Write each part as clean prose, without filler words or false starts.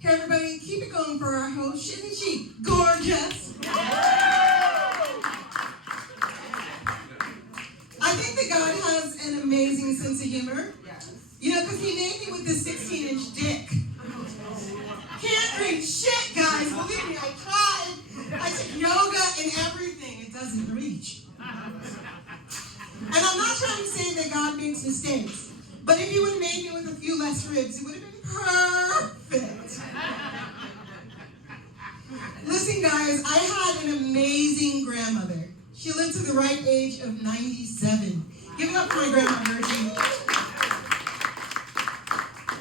Hey everybody, keep it going for our host. Isn't she gorgeous? I think that God has an amazing sense of humor. You know, because he made me with this 16-inch dick. Can't reach shit, guys. Believe me, I tried. I took yoga and everything. It doesn't reach. And I'm not trying to say that God makes mistakes. But if you would have made me with a few less ribs, it would have been perfect. Listen, guys, I had an amazing grandmother. She lived to the ripe age of 97. Give it up for my grandma, Virgie.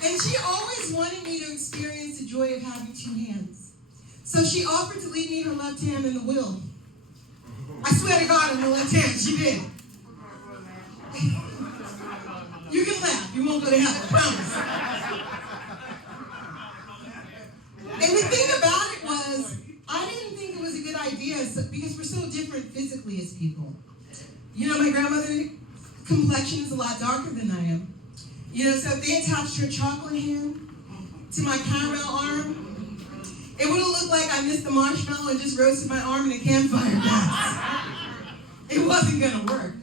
And she always wanted me to experience the joy of having two hands. So she offered to leave me her left hand in the will. I swear to God, on the left hand, she did. You can laugh. You won't go to hell, I promise. And the thing about it was, I didn't think it was a good idea because we're so different physically as people. You know, my grandmother's complexion is a lot darker than I am. You know, so if they attached her chocolate hand to my caramel arm, it would have looked like I missed the marshmallow and just roasted my arm in a campfire gas. It wasn't going to work.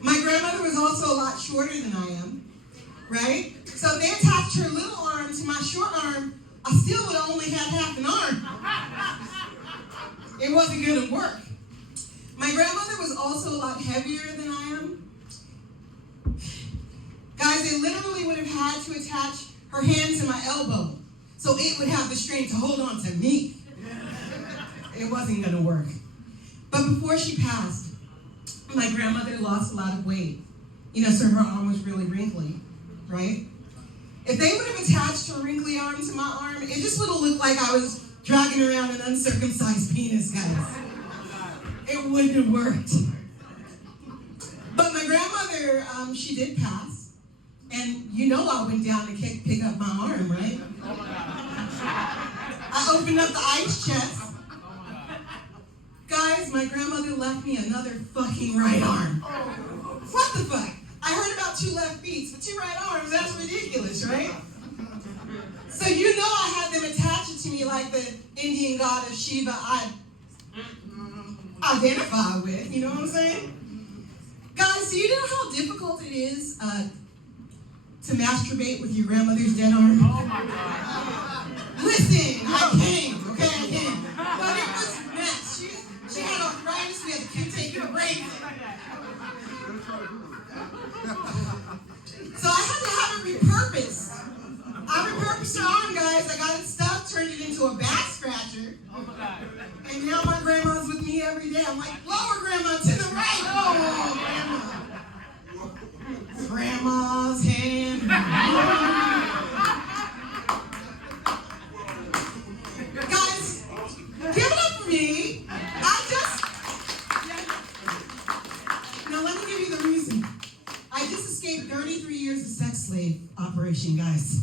My grandmother was also a lot shorter than I am, right? So if they attached her little arm to my short arm, I still would have only had half an arm. It wasn't going to work. My grandmother was also a lot heavier than I am. Guys, they literally would have had to attach her hand to my elbow so it would have the strength to hold on to me. It wasn't going to work. But before she passed, my grandmother lost a lot of weight. You know, so her arm was really wrinkly, right? If they would have attached her wrinkly arm to my arm, it just would have looked like I was dragging around an uncircumcised penis, guys. It wouldn't have worked. But my grandmother, she did pass. And you know I went down to pick up my arm, right? I opened up the ice chest. Guys, my grandmother left me another fucking right arm. What the fuck? I heard about 2 left feet, but 2 right arms, that's ridiculous, right? So you know I had them attach it to me like the Indian goddess Shiva I identify with, you know what I'm saying? Guys, do you know how difficult it is to masturbate with your grandmother's dead arm? Oh my God. Listen, I came, okay, I came. But it was nuts. She had arthritis, we had to keep taking a break. So I had to have it repurposed. I repurposed her arm, guys. I got it stuck, turned it into a back scratcher. And now my grandma's with me every day. I'm like, lower grandma, to the right. Oh, grandma. Grandma's hand. Guys, give it up for me. Now let me give you the reason. I just escaped 33 years of sex slave operation, guys.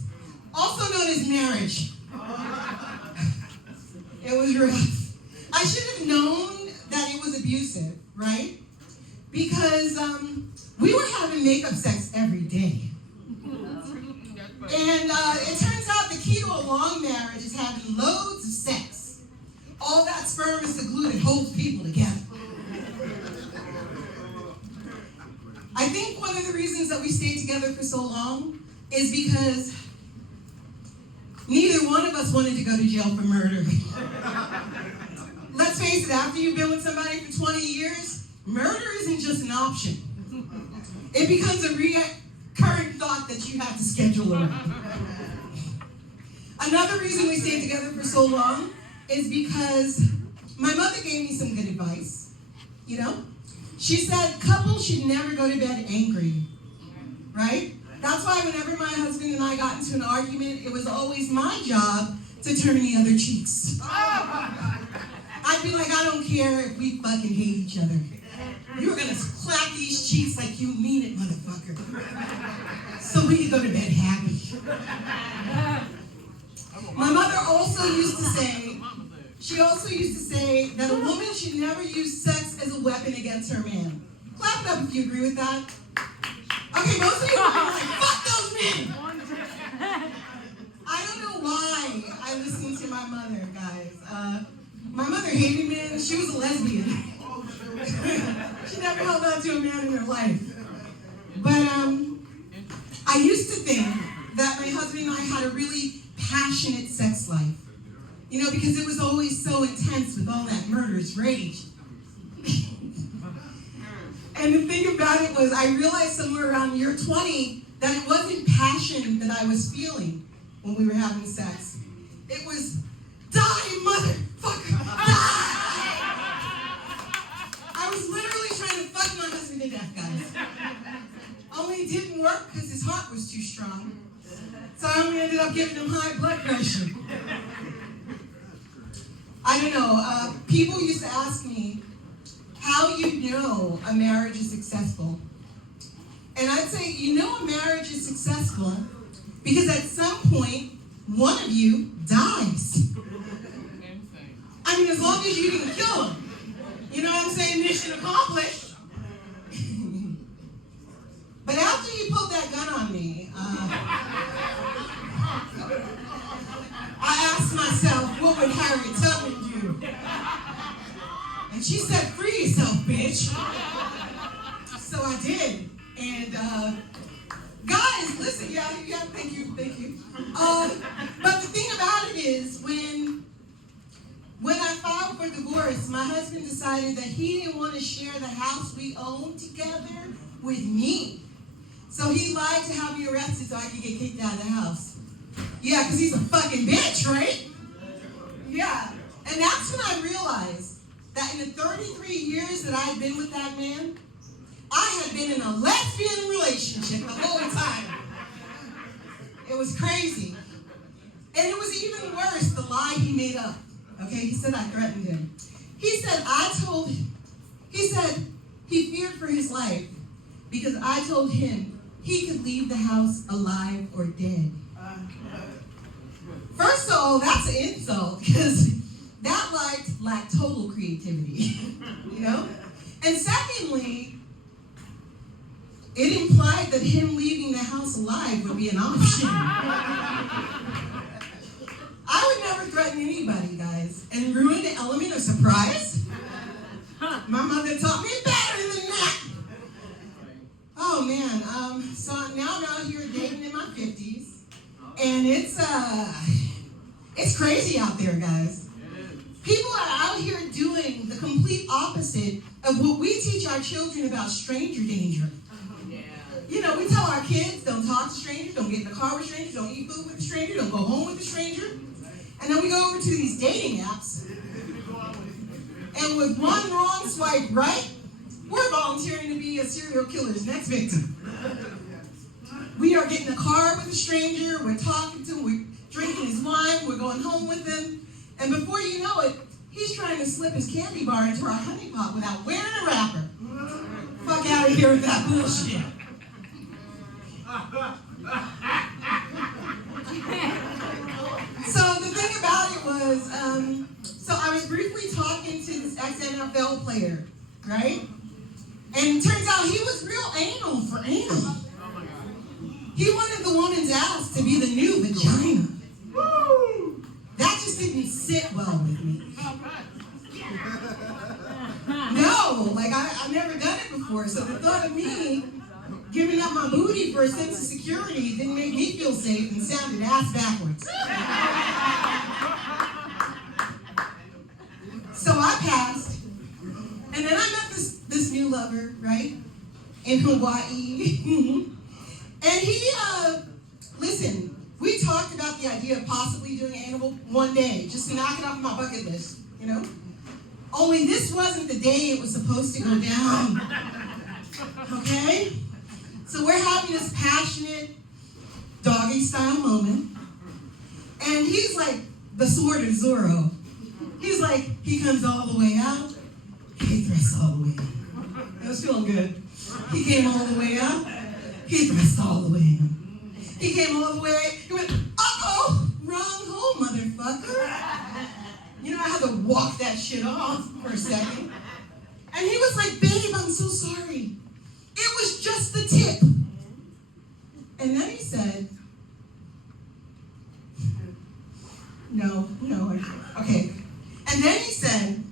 Also known as marriage. It was rough. I should have known that it was abusive, right? Because we were having makeup sex every day. And it turns out the key to a long marriage is having loads of sex. All that sperm is the glue that holds people together. I think one of the reasons that we stayed together for so long is because neither one of us wanted to go to jail for murder. Let's face it, after you've been with somebody for 20 years, murder isn't just an option. It becomes a recurrent thought that you have to schedule around. Another reason we stayed together for so long is because my mother gave me some good advice, you know? She said couples should never go to bed angry, right? That's why whenever my husband and I got into an argument, it was always my job to turn the other cheeks. I'd be like, I don't care if we fucking hate each other. You're gonna clap these cheeks like you mean it, motherfucker. So we can go to bed happy. My mother also used to say, that a woman should never use sex as a weapon against her man. Clap it up if you agree with that. Okay, most of you are like, fuck those men. I don't know why my mother, guys. My mother hated men. She was a lesbian. She never held on to a man in her life. But I used to think that my husband and I had a really passionate sex life. You know, because it was always so intense with all that murderous rage. And the thing about it was, I realized somewhere around year 20 that it wasn't passion that I was feeling when we were having sex. It was, die, motherfucker, die! I was literally trying to fuck my husband to death, guys. Only it didn't work because his heart was too strong. So I only ended up giving him high blood pressure. I don't know, people used to ask me how you know a marriage is successful. And I'd say, you know a marriage is successful because at some point, one of you dies. I mean, as long as you didn't kill him. You know what I'm saying? Mission accomplished. But after he pulled that gun on me, I asked myself, what would Harriet Tubman do? And she said, free yourself, bitch. So I did. And guys, listen, yeah, thank you. But the thing about it is, when I filed for divorce, my husband decided that he didn't want to share the house we owned together with me. So he lied to have me arrested so I could get kicked out of the house. Yeah, because he's a fucking bitch, right? Yeah. And that's when I realized that in the 33 years that I'd been with that man, I had been in a lesbian relationship the whole time. It was crazy. And it was even worse, the lie he made up. Okay, he said I threatened him. He said he feared for his life because I told him he could leave the house alive or dead. First of all, that's an insult because that lie lacked total creativity, you know? And secondly, it implied that him leaving the house alive would be an option. I would never threaten anybody, guys, and ruin the element of surprise. My mother taught me better than that. Oh man, so now I'm out here dating in my 50s, and it's crazy out there, guys. People are out here doing the complete opposite of what we teach our children about stranger danger. You know, we tell our kids, don't talk to strangers, don't get in the car with strangers, don't eat food with a stranger, don't go home with a stranger. And then we go over to these dating apps, and with one wrong swipe right, we're volunteering to be a serial killer's next victim. We are getting in a car with a stranger, we're talking to him, we're drinking his wine, we're going home with him, and before you know it, he's trying to slip his candy bar into our honey pot without wearing a wrapper. Fuck out of here with that bullshit. So the thing about it was, so I was briefly talking to this ex-NFL player, right? And it turns out he was real anal for anal. He wanted the woman's ass to be the new vagina. That just didn't sit well with me. No, like I've never done it before, so the thought of me giving up my booty for a sense of security didn't make me feel safe and sounded ass backwards. So I passed, and then I met this new lover, right, in Hawaii. And he, listen, we talked about the idea of possibly doing anal one day, just to knock it off my bucket list, you know? Only this wasn't the day it was supposed to go down, okay? So we're having this passionate doggy style moment, and he's like the sword of Zorro. He's like, he comes all the way out, he thrusts all the way in. It was feeling good. He came all the way out, he thrust all the way in. He came all the way, he went, uh-oh, wrong hole, motherfucker. You know, I had to walk that shit off for a second. And he was like, babe, I'm so sorry. It was just the tip. And then he said, No. Okay. And then he said,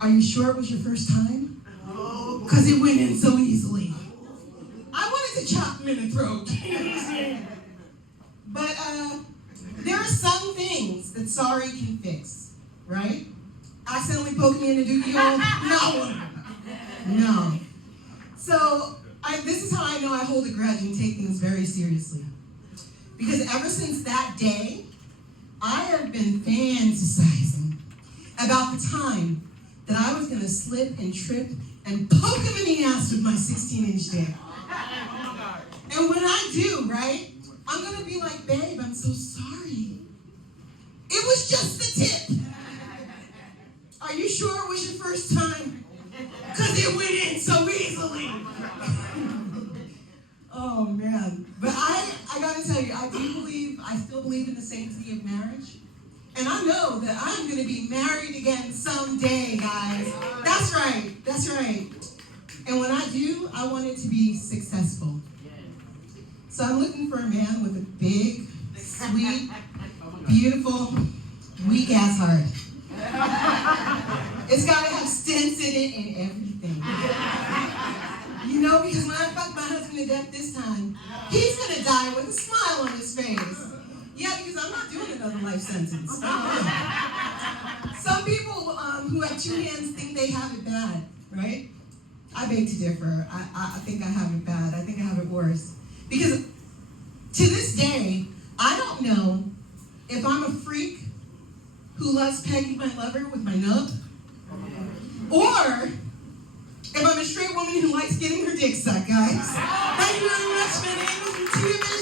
are you sure it was your first time? Because it went in so easily. I wanted to chop him in the throat. But there are some things that sorry can fix, right? Accidentally poking me in the dookie hole? No. So this is how I know I hold a grudge and take things very seriously. Because ever since that day, I have been fantasizing about the time that I was going to slip and trip and poke him in the ass with my 16-inch dick. And when I do, right, I'm going to be like, babe, I'm so sorry. It was just the tip. Are you sure it was your first time? Because it went in so easily. Oh, man. But I got to tell you, I still believe in the sanctity of marriage. And I know that I'm going to be married again someday, guys. That's right. And when I do, I want it to be successful. So I'm looking for a man with a big, sweet, beautiful, weak-ass heart. It's got to have stents in it and everything. You know, because when I fuck my husband to death this time, he's going to die with a smile on his face. Yeah, because I'm not doing another life sentence. Some people who have two hands think they have it bad, right? I beg to differ. I think I have it bad. I think I have it worse. Because to this day, I don't know if I'm a freak who loves pegging my lover with my nub, or if I'm a straight woman who likes getting her dick sucked, guys. Thank you very much. My name is Mutiyaa Vision.